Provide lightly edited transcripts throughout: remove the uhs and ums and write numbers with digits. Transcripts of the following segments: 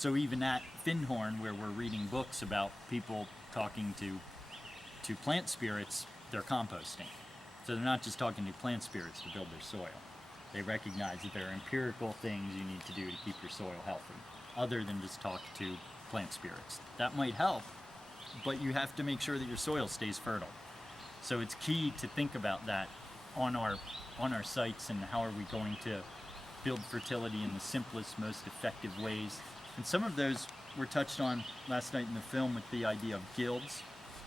So even at Findhorn, where we're reading books about people talking to plant spirits, they're composting. So they're not just talking to plant spirits to build their soil. They recognize that there are empirical things you need to do to keep your soil healthy, other than just talk to plant spirits. That might help, but you have to make sure that your soil stays fertile. So it's key to think about that on our sites, and how are we going to build fertility in the simplest, most effective ways. And some of those were touched on last night in the film with the idea of guilds,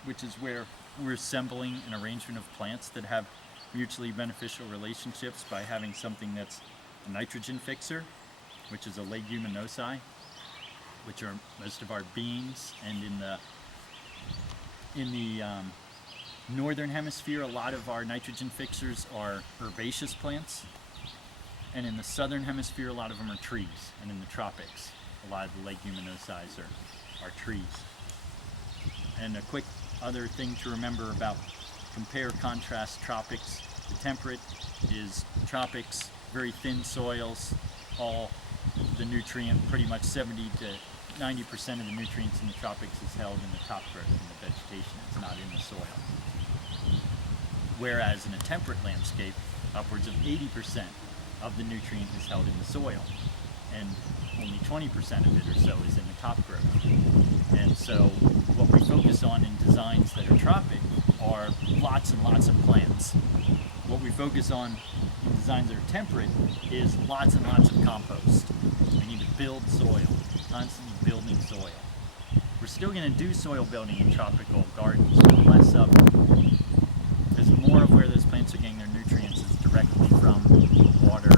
which is where we're assembling an arrangement of plants that have mutually beneficial relationships by having something that's a nitrogen fixer, which is a leguminosae, which are most of our beans. And in the northern hemisphere, a lot of our nitrogen fixers are herbaceous plants, and in the southern hemisphere, a lot of them are trees, and in the tropics, a lot of the leguminosae are trees. And a quick other thing to remember about compare, contrast tropics to temperate is tropics, very thin soils, all the nutrient, pretty much 70 to 90% of the nutrients in the tropics is held in the top growth in the vegetation. It's not in the soil. Whereas in a temperate landscape, upwards of 80% of the nutrient is held in the soil, and only 20% of it or so is in the top growth. And so what we focus on in designs that are tropic are lots and lots of plants. What we focus on in designs that are temperate is lots and lots of compost. We need to build soil, constantly building soil. We're still going to do soil building in tropical gardens, but less of it, because more of where those plants are getting their nutrients is directly from the water